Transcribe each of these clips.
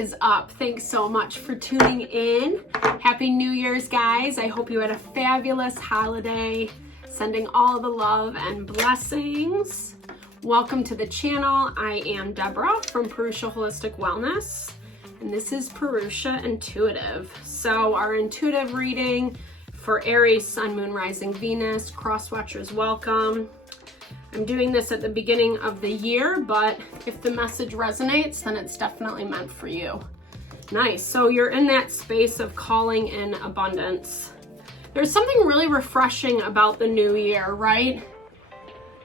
is up? Thanks so much for tuning in. Happy New Year's, guys. I hope you had a fabulous holiday. Sending all the love and blessings. Welcome to the channel. I am Deborah from Purusha Holistic Wellness, and this is Purusha Intuitive. So our intuitive reading for Aries, Sun, Moon, Rising, Venus, cross-watchers, welcome. I'm doing this at the beginning of the year, but if the message resonates, then it's definitely meant for you. Nice. So you're in that space of calling in abundance. There's something really refreshing about the new year, right?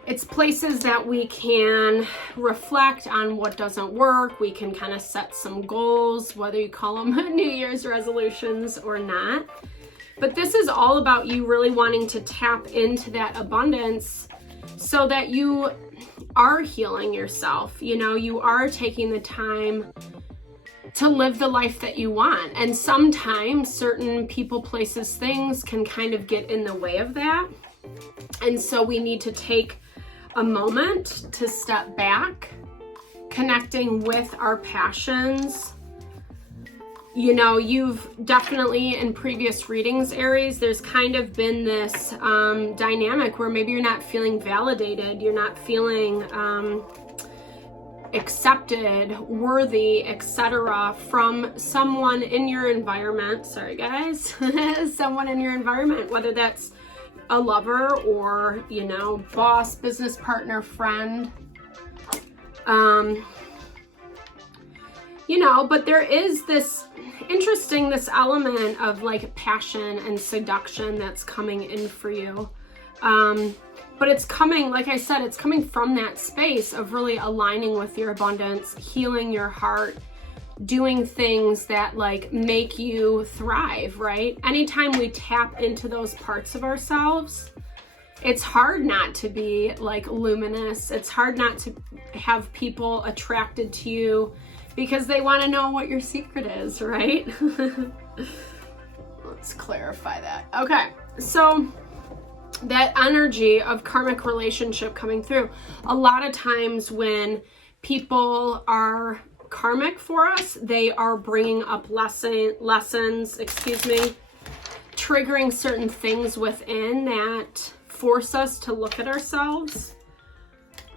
It's places that we can reflect on what doesn't work. We can kind of set some goals, whether you call them New Year's resolutions or not. But this is all about you really wanting to tap into that abundance so that you are healing yourself. You know, you are taking the time to live the life that you want. And sometimes certain people, places, things can kind of get in the way of that. And so we need to take a moment to step back, connecting with our passions. You know, you've definitely in previous readings, Aries, there's kind of been this dynamic where maybe you're not feeling validated, you're not feeling accepted, worthy, etc. from someone in your environment. Sorry, guys. Someone in your environment, whether that's a lover or, you know, boss, business partner, friend. You know, but there is this element of like passion and seduction that's coming in for you. But it's coming, like I said, it's coming from that space of really aligning with your abundance, healing your heart, doing things that like make you thrive, right? Anytime we tap into those parts of ourselves, it's hard not to be like luminous. It's hard not to have people attracted to you because they want to know what your secret is, right? Let's clarify that. Okay, so that energy of karmic relationship coming through. A lot of times when people are karmic for us, they are bringing up lessons, triggering certain things within that force us to look at ourselves,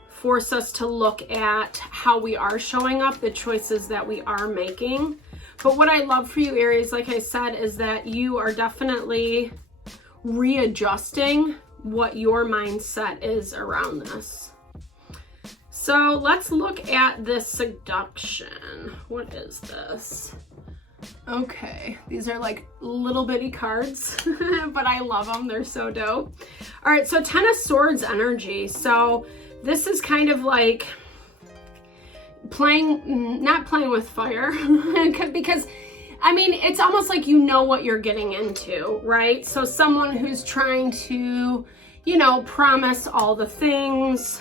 force us to look at how we are showing up, the choices that we are making. But what I love for you, Aries, like I said, is that you are definitely readjusting what your mindset is around this. So let's look at this seduction. What is this? Okay, these are like little bitty cards, but I love them. They're so dope. All right, so 10 of Swords energy. So this is kind of like not playing with fire, because I mean, it's almost like you know what you're getting into, right? So someone who's trying to, you know, promise all the things,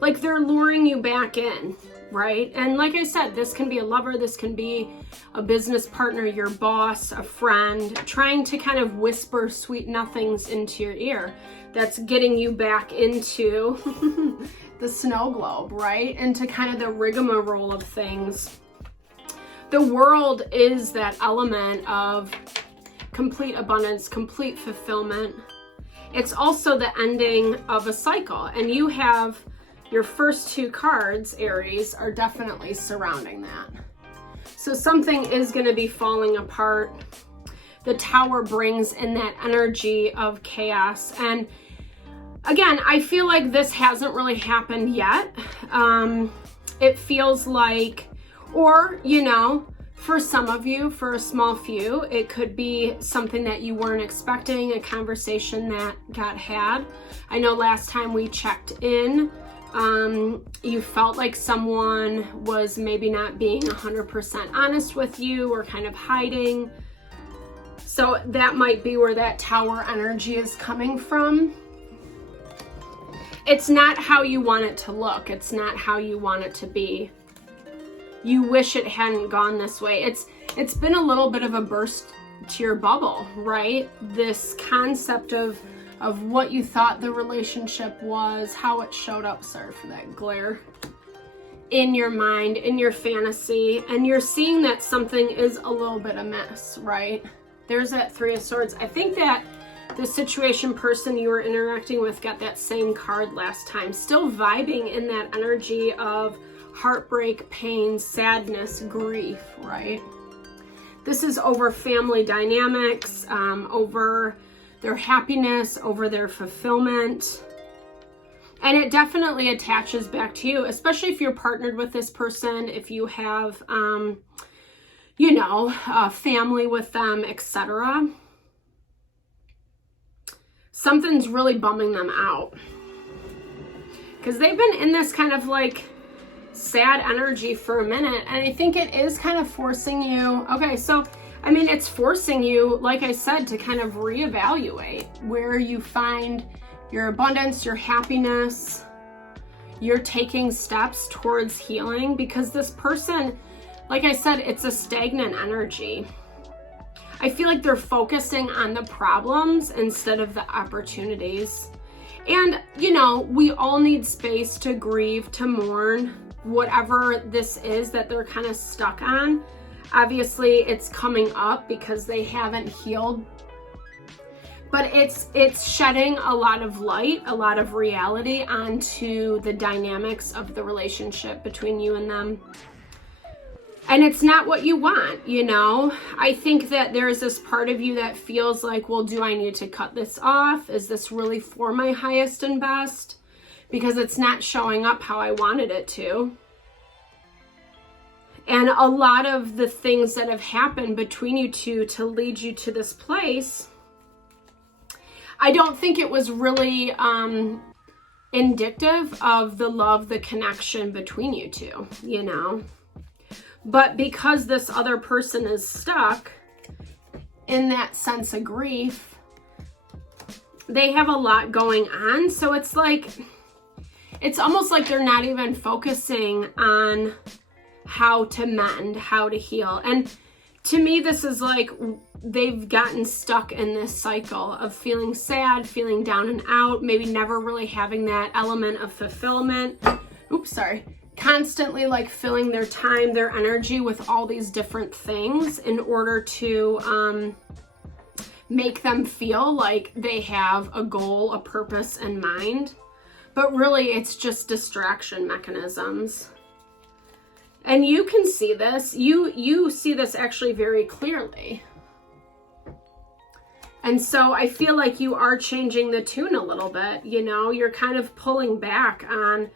like they're luring you back in, right? And like I said, this can be a lover, this can be a business partner, your boss, a friend, trying to kind of whisper sweet nothings into your ear. That's getting you back into the snow globe, right? Into kind of the rigmarole of things. The world is that element of complete abundance, complete fulfillment. It's also the ending of a cycle. And you have your first two cards, Aries, are definitely surrounding that. So something is going to be falling apart. The Tower brings in that energy of chaos. And again, I feel like this hasn't really happened yet. It feels like, or, you know, for some of you, for a small few, it could be something that you weren't expecting, a conversation that got had. I know last time we checked in, you felt like someone was maybe not being 100% honest with you or kind of hiding. So that might be where that Tower energy is coming from. It's not how you want it to look. It's not how you want it to be. You wish it hadn't gone this way. It's been a little bit of a burst to your bubble, right? This concept of what you thought the relationship was, how it showed up. Sorry for that glare. in your mind, in your fantasy, and you're seeing that something is a little bit amiss, right? There's that Three of Swords. I think that the situation person you were interacting with got that same card last time. Still vibing in that energy of heartbreak, pain, sadness, grief, right? This is over family dynamics, over their happiness, over their fulfillment. And it definitely attaches back to you, especially if you're partnered with this person, if you have, you know, a family with them, etc. Something's really bumming them out. Because they've been in this kind of like sad energy for a minute. And I think it is kind of forcing you. Okay, so, I mean, it's forcing you, like I said, to kind of reevaluate where you find your abundance, your happiness. You're taking steps towards healing, because this person, like I said, it's a stagnant energy. I feel like they're focusing on the problems instead of the opportunities. And, you know, we all need space to grieve, to mourn, whatever this is that they're kind of stuck on. Obviously, it's coming up because they haven't healed. But it's shedding a lot of light, a lot of reality onto the dynamics of the relationship between you and them. And it's not what you want, you know? I think that there's this part of you that feels like, well, do I need to cut this off? Is this really for my highest and best? Because it's not showing up how I wanted it to. And a lot of the things that have happened between you two to lead you to this place, I don't think it was really indicative of the love, the connection between you two, you know? But because this other person is stuck in that sense of grief, they have a lot going on. So it's like, it's almost like they're not even focusing on how to mend, how to heal. And to me, this is like they've gotten stuck in this cycle of feeling sad, feeling down and out, maybe never really having that element of fulfillment. Oops, sorry. Constantly like filling their time, their energy with all these different things in order to make them feel like they have a goal, a purpose in mind. But really, it's just distraction mechanisms. And you can see this. You see this actually very clearly. And so I feel like you are changing the tune a little bit, you know? You're kind of pulling back on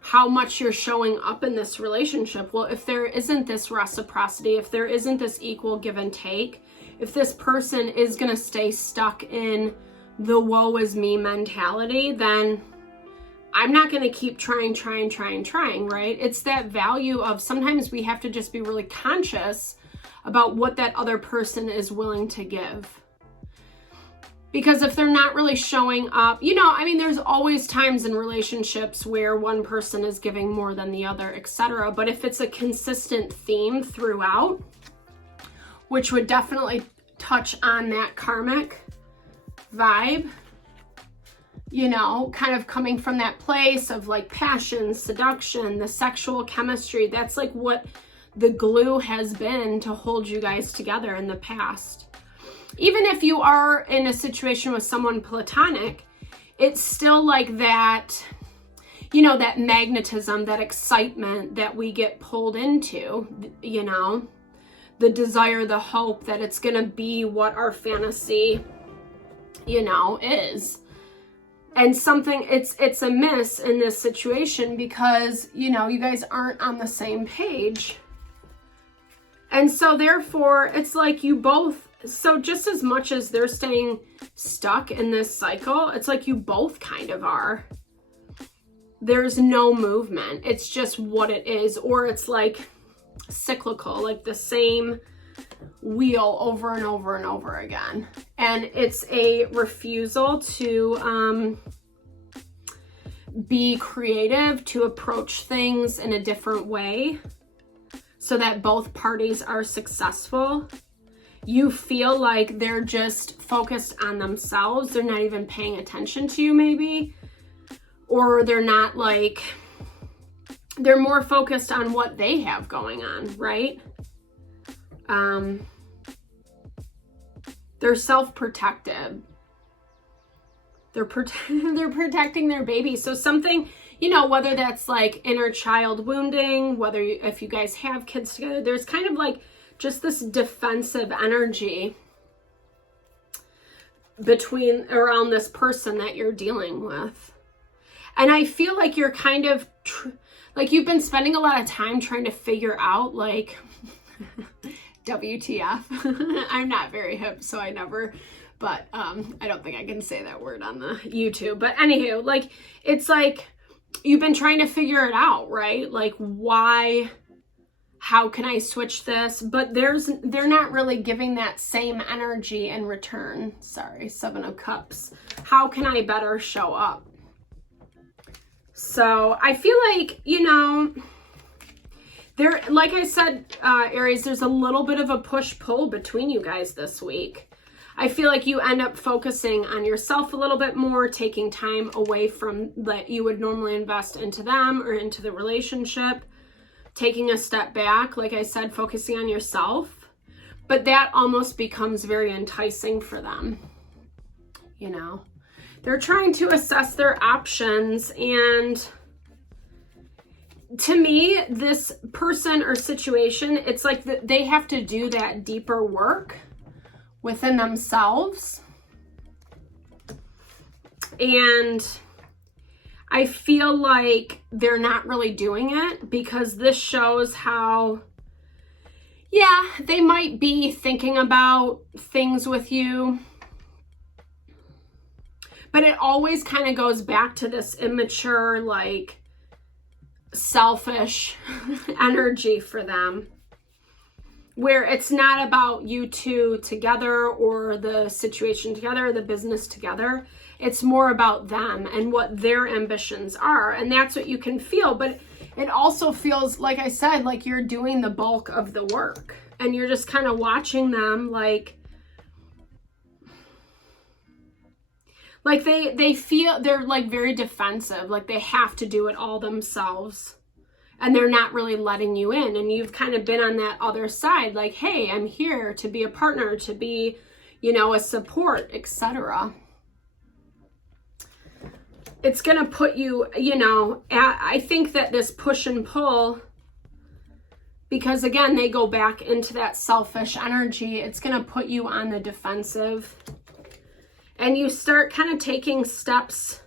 how much you're showing up in this relationship. Well, if there isn't this reciprocity, if there isn't this equal give and take, if this person is going to stay stuck in the woe is me mentality, then I'm not going to keep trying, right? It's that value of sometimes we have to just be really conscious about what that other person is willing to give. Because if they're not really showing up, you know, I mean, there's always times in relationships where one person is giving more than the other, etc. But if it's a consistent theme throughout, which would definitely touch on that karmic vibe, you know, kind of coming from that place of like passion, seduction, the sexual chemistry, that's like what the glue has been to hold you guys together in the past. Even if you are in a situation with someone platonic, it's still like that, you know, that magnetism, that excitement that we get pulled into, you know, the desire, the hope that it's going to be what our fantasy, you know, is. And something, it's a miss in this situation because, you know, you guys aren't on the same page. And so therefore, it's like you both, so just as much as they're staying stuck in this cycle, it's like you both kind of are. There's no movement. It's just what it is. Or it's like cyclical, like the same wheel over and over and over again. And it's a refusal to be creative, to approach things in a different way so that both parties are successful. You feel like they're just focused on themselves. They're not even paying attention to you maybe. Or they're not like they're more focused on what they have going on, right? They're self-protective. They're protecting their baby. So something, you know, whether that's like inner child wounding, whether if you guys have kids together, there's kind of like just this defensive energy around this person that you're dealing with. And I feel like you're kind of like you've been spending a lot of time trying to figure out like WTF. I'm not very hip, so I never, but I don't think I can say that word on the YouTube. But anywho, like it's like you've been trying to figure it out, right? Like why, how can I switch this? But they're not really giving that same energy in return. Sorry, 7 of Cups. How can I better show up? So I feel like, you know, there, like I said, Aries, there's a little bit of a push-pull between you guys this week. I feel like you end up focusing on yourself a little bit more, taking time away from that you would normally invest into them or into the relationship, taking a step back, like I said, focusing on yourself. But that almost becomes very enticing for them, you know. They're trying to assess their options, and to me, this person or situation, it's like they have to do that deeper work within themselves. And I feel like they're not really doing it, because this shows how, yeah, they might be thinking about things with you, but it always kind of goes back to this immature, like, selfish energy for them, where it's not about you two together or the situation together, the business together. It's more about them and what their ambitions are. And that's what you can feel. But it also feels, like I said, like you're doing the bulk of the work, and you're just kind of watching them like they feel they're like very defensive, like they have to do it all themselves, and they're not really letting you in. And you've kind of been on that other side, like, hey, I'm here to be a partner, to be, you know, a support, etc. It's going to put you, you know, I think that this push and pull, because again, they go back into that selfish energy, it's going to put you on the defensive. And you start kind of taking steps.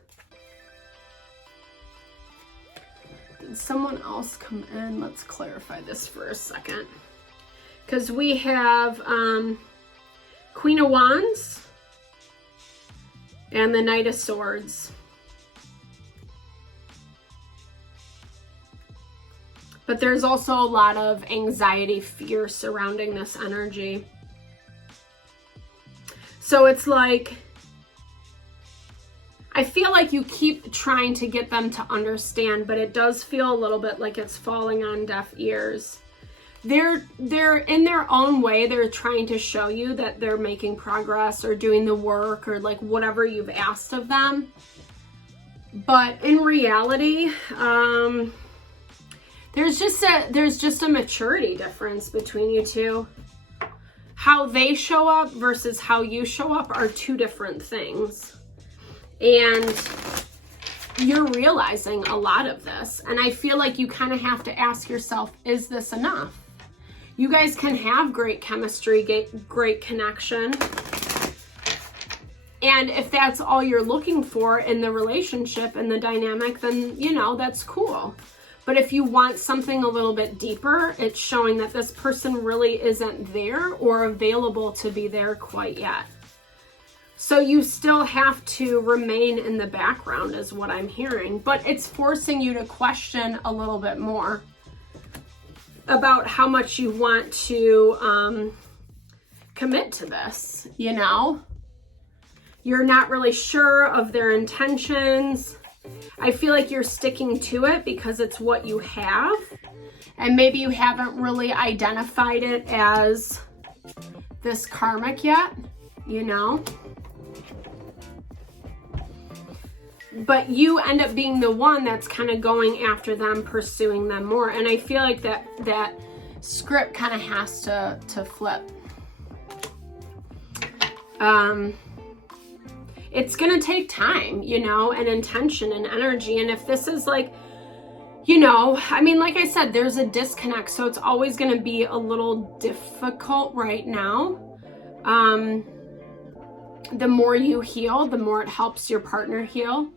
Did someone else come in? Let's clarify this for a second. Because we have Queen of Wands and the Knight of Swords. But there's also a lot of anxiety, fear surrounding this energy. So it's like, I feel like you keep trying to get them to understand, but it does feel a little bit like it's falling on deaf ears. They're in their own way, they're trying to show you that they're making progress or doing the work or like whatever you've asked of them. But in reality, there's just a maturity difference between you two. How they show up versus how you show up are two different things. And you're realizing a lot of this. And I feel like you kind of have to ask yourself, is this enough? You guys can have great chemistry, great connection. And if that's all you're looking for in the relationship and the dynamic, then, you know, that's cool. But if you want something a little bit deeper, it's showing that this person really isn't there or available to be there quite yet. So you still have to remain in the background is what I'm hearing, but it's forcing you to question a little bit more about how much you want to commit to this, you know? You're not really sure of their intentions. I feel like you're sticking to it because it's what you have, and maybe you haven't really identified it as this karmic yet, you know? but you end up being the one that's kind of going after them, pursuing them more. And I feel like that script kind of has to flip. It's gonna take time, you know, and intention and energy. And if this is like, you know, I mean, like I said, there's a disconnect, so it's always gonna be a little difficult right now. The more you heal, the more it helps your partner heal.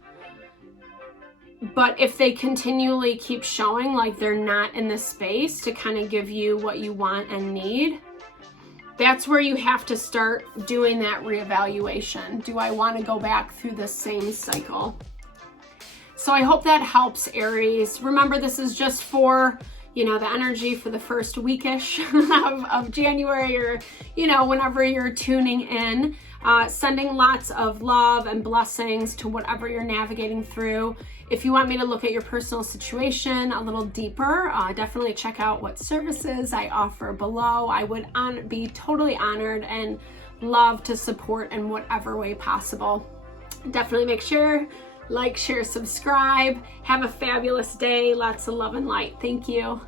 But if they continually keep showing like they're not in the space to kind of give you what you want and need, that's where you have to start doing that reevaluation. Do I want to go back through the same cycle? So I hope that helps, Aries. Remember, this is just for, you know, the energy for the first weekish of January, or, you know, whenever you're tuning in. Sending lots of love and blessings to whatever you're navigating through. If you want me to look at your personal situation a little deeper, definitely check out what services I offer below. I would be totally honored and love to support in whatever way possible. Definitely make sure, like, share, subscribe. Have a fabulous day. Lots of love and light. Thank you.